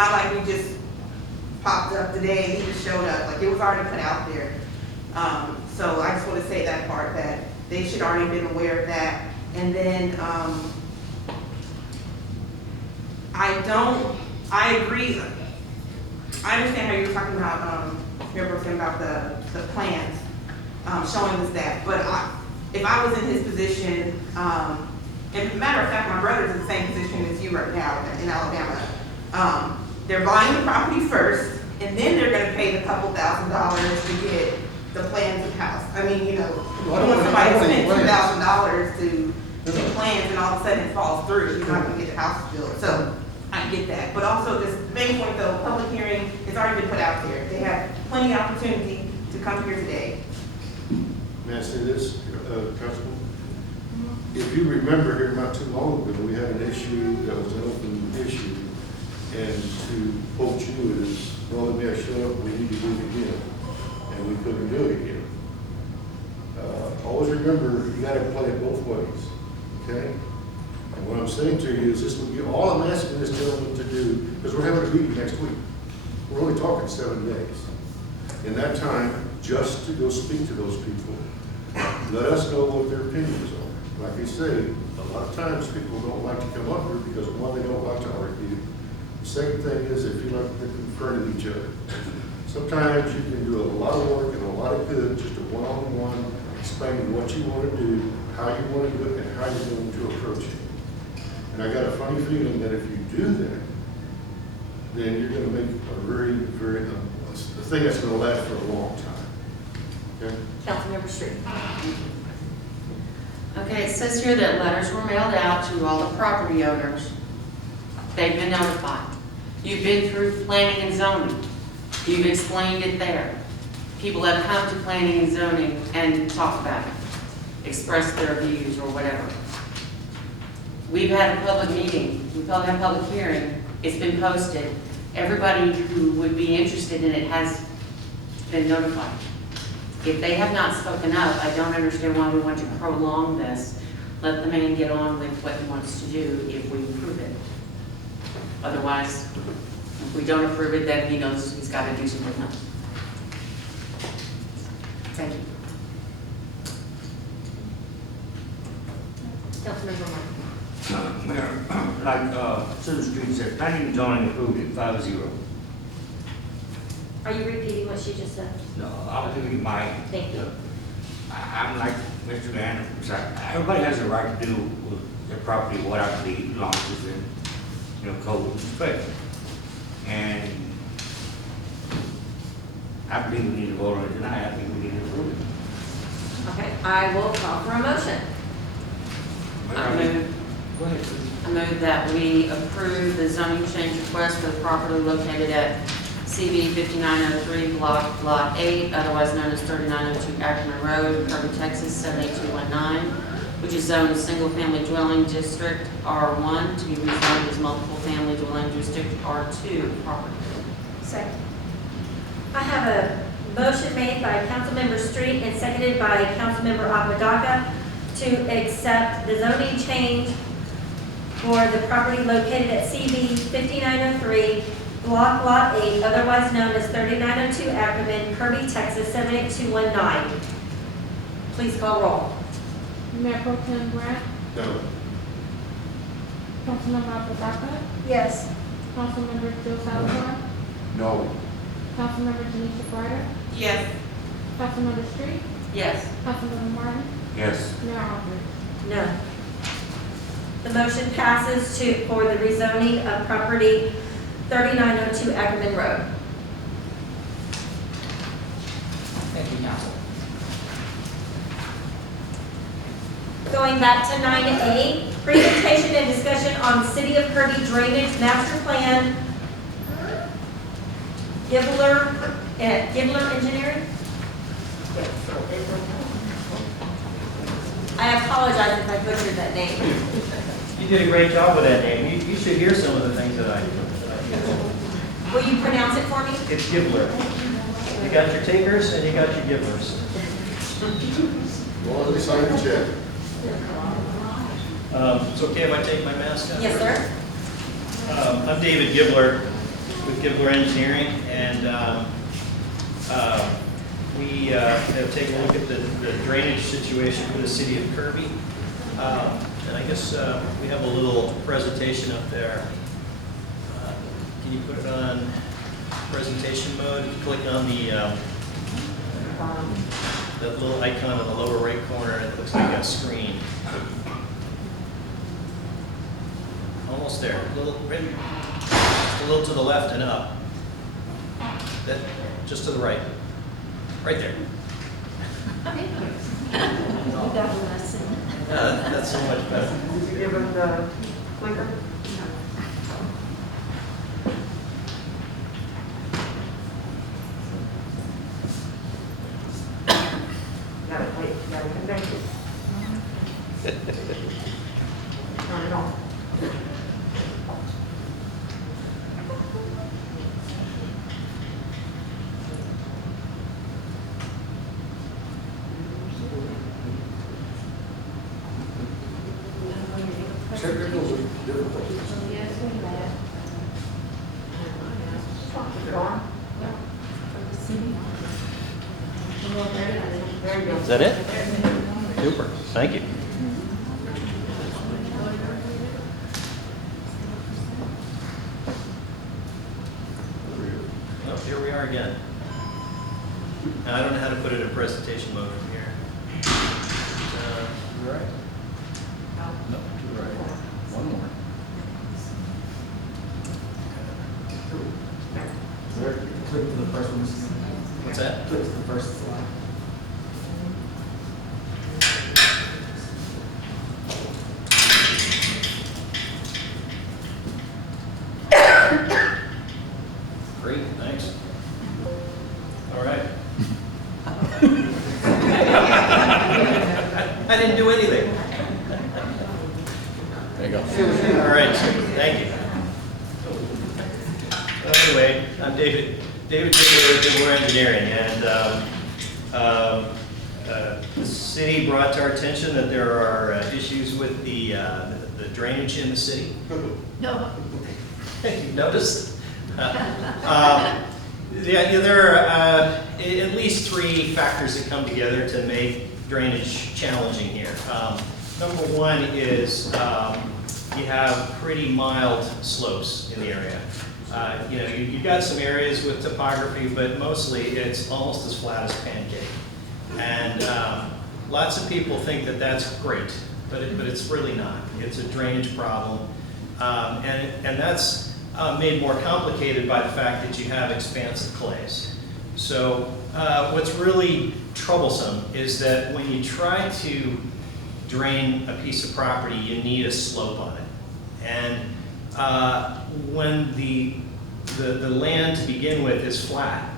not like we just popped up today and he just showed up. Like, it was already put out there. So I just want to say that part, that they should already been aware of that. And then, I agree. I understand how you were talking about, about the plans, showing us that. But if I was in his position, and matter of fact, my brother's in the same position as you right now in Alabama. They're buying the property first, and then they're gonna pay the couple $1,000s to get the plans of house. I mean, you know, when somebody spent $2,000 to get plans and all of a sudden it falls through, you're not gonna get the house built. So I get that. But also this main point though, public hearing has already been put out there. They have plenty of opportunity to come here today. May I say this, Councilman? If you remember here not too long ago, we had an issue that was an open issue, and to quote you is, well, let me show up, we need to do it again, and we couldn't do it again. Always remember, you got to play it both ways, okay? And what I'm saying to you is this would be all I'm asking this gentleman to do, because we're having a meeting next week. We're only talking 7 days. In that time, just to go speak to those people, let us know what their opinions are. Like I say, a lot of times people don't like to come up here because one, they don't like to argue. The second thing is they feel like they're confronting each other. Sometimes you can do a lot of work and a lot of good, just a one-on-one, explaining what you want to do, how you want to do it, and how you're going to approach it. And I got a funny feeling that if you do that, then you're going to make a very, very, a thing that's going to last for a long time. Okay? Councilmember Street. Okay, it says here that letters were mailed out to all the property owners. They've been notified. You've been through planning and zoning. You've explained it there. People have come to planning and zoning and talked about it, expressed their views or whatever. We've had a public meeting. We've had a public hearing. It's been posted. Everybody who would be interested in it has been notified. If they have not spoken up, I don't understand why we want to prolong this. Let the man get on with what he wants to do if we approve it. Otherwise, if we don't approve it, then he knows he's got to do something else. Thank you. Councilmember Martin. Mayor, like Center Street said, planning and zoning approved it 5-0. Are you repeating what she just said? No, I was thinking my. Thank you. I'm like Mr. Mann. Everybody has a right to do with their property what I believe, as long as it's in, code and respect. And I believe we need to vote on it tonight. I think we need to approve it. Okay, I will call for a motion. I move that we approve the zoning change request for the property located at CB 5903, Lot 8, otherwise known as 3902 Ackerman Road, Kirby, Texas 78219, which is zoned as single-family dwelling district R1 to be rezoned as multiple-family dwelling district R2 property. Second. I have a motion made by Councilmember Street and seconded by Councilmember Apodaca to accept the zoning change for the property located at CB 5903, Lot 8, otherwise known as 3902 Ackerman, Kirby, Texas 78219. Please call roll. Mayor Pro Tem Grant, No. Councilmember Apodaca, Yes. Councilmember Joe Salazar, No. Councilmember Tanisha Brighter, Yes. Councilmember Street, Yes. Councilmember Martin, Yes. Mayor Albert. No. The motion passes for the rezoning of property 3902 Ackerman Road. Thank you, Council. Going back to 9A, presentation and discussion on City of Kirby Drainage Master Plan. Gibler Engineering? I apologize if I butchered that name. You did a great job with that name. You should hear some of the things that I do. Will you pronounce it for me? It's Gibbler. You got your takers and you got your gibblers. Well, let me sign the check. It's okay if I take my mask off? Yes, sir. I'm David Gibbler. with Kibler Engineering, and we have taken a look at the drainage situation for the city of Kirby. And I guess we have a little presentation up there. Can you put it on presentation mode? Click on that little icon in the lower right corner, it looks like a screen. Almost there, a little to the left and up. Just to the right. Right there. That's so much better. Did you give him the clicker? Got it, wait, got it connected. Turn it on. Technical difficulties. There you go. Is that it? Super, thank you. Oh, here we are again. Now, I don't know how to put it in presentation mode from here. Right. No, to the right. One more. Click to the first one. What's that? Click to the first slide. Great, thanks. All right. I didn't do anything. There you go. All right, thank you. Well, anyway, I'm David Kibler with Kibler Engineering, and the city brought to our attention that there are issues with the drainage in the city. No. You noticed? There are at least three factors that come together to make drainage challenging here. Number one is you have pretty mild slopes in the area. You've got some areas with topography, but mostly it's almost as flat as a pancake. And lots of people think that that's great, but it's really not. It's a drainage problem. And that's made more complicated by the fact that you have expansive clays. So what's really troublesome is that when you try to drain a piece of property, you need a slope on it. And when the land to begin with is flat,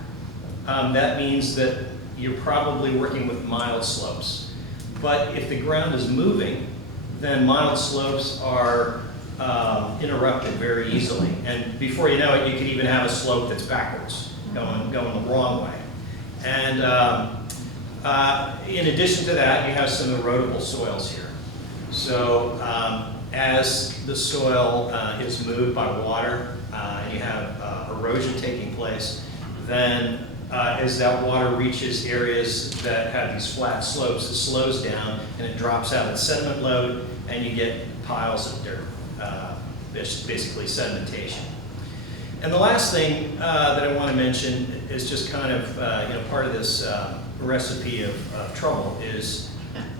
that means that you're probably working with mild slopes. But if the ground is moving, then mild slopes are interrupted very easily. And before you know it, you could even have a slope that's backwards, going the wrong way. And in addition to that, you have some erodible soils here. So as the soil is moved by water and you have erosion taking place, then as that water reaches areas that have these flat slopes, it slows down and it drops out its sediment load, and you get piles of dirt, basically sedimentation. And the last thing that I want to mention is just kind of part of this recipe of trouble is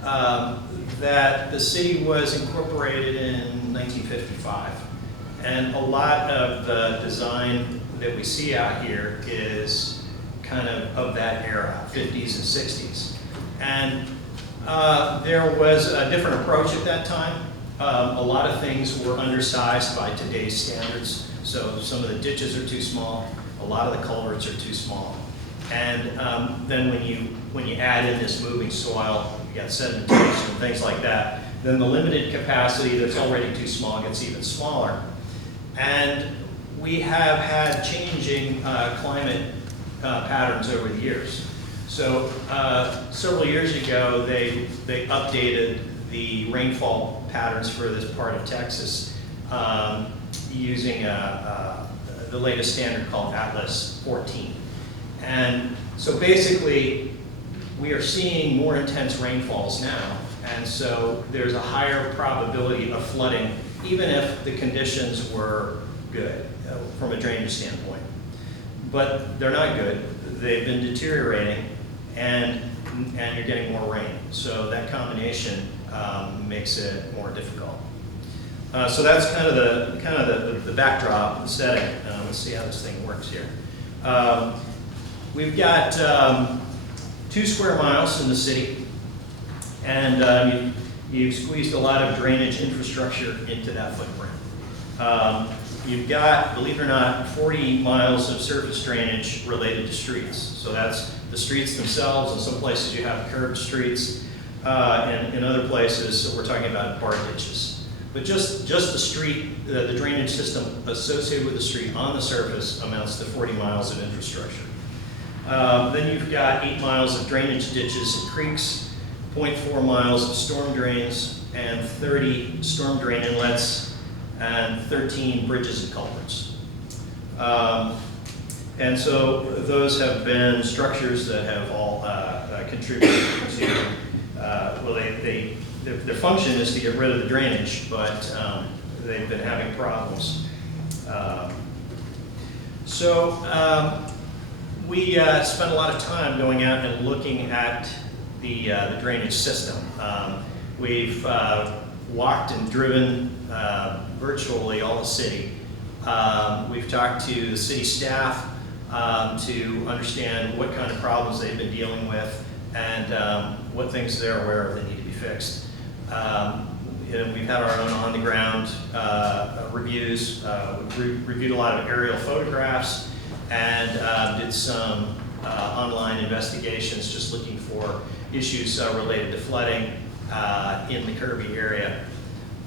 that the city was incorporated in 1955, and a lot of the design that we see out here is kind of that era, 50s and 60s. And there was a different approach at that time. A lot of things were undersized by today's standards. So some of the ditches are too small, a lot of the culverts are too small. And then when you add in this moving soil, you got sedimentation and things like that, then the limited capacity that's already too small gets even smaller. And we have had changing climate patterns over the years. So several years ago, they updated the rainfall patterns for this part of Texas using the latest standard called Atlas 14. And so basically, we are seeing more intense rainfalls now, and so there's a higher probability of flooding, even if the conditions were good from a drainage standpoint. But they're not good. They've been deteriorating, and you're getting more rain. So that combination makes it more difficult. So that's kind of the backdrop and setting. Let's see how this thing works here. We've got 2 square miles in the city, and you've squeezed a lot of drainage infrastructure into that footprint. You've got, believe it or not, 40 miles of surface drainage related to streets. So that's the streets themselves. In some places you have curved streets, and in other places, so we're talking about bar ditches. But just the street, the drainage system associated with the street on the surface amounts to 40 miles of infrastructure. Then you've got 8 miles of drainage ditches and creeks, 0.4 miles of storm drains, and 30 storm drain inlets, and 13 bridges and culverts. And so those have been structures that have all contributed to, well, their function is to get rid of the drainage, but they've been having problems. We spent a lot of time going out and looking at the drainage system. We've walked and driven virtually all the city. We've talked to the city staff to understand what kind of problems they've been dealing with and what things they're aware of that need to be fixed. And we've had our own on-the-ground reviews. We've reviewed a lot of aerial photographs and did some online investigations just looking for issues related to flooding in the Kirby area.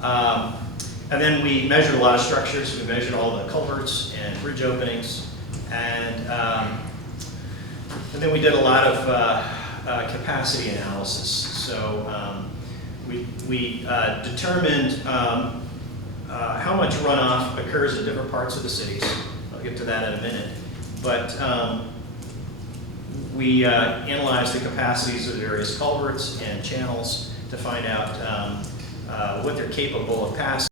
And then we measured a lot of structures. We measured all the culverts and bridge openings. And then we did a lot of capacity analysis. So we determined how much runoff occurs in different parts of the cities. I'll get to that in a minute. But we analyzed the capacities of various culverts and channels to find out what they're capable of passing.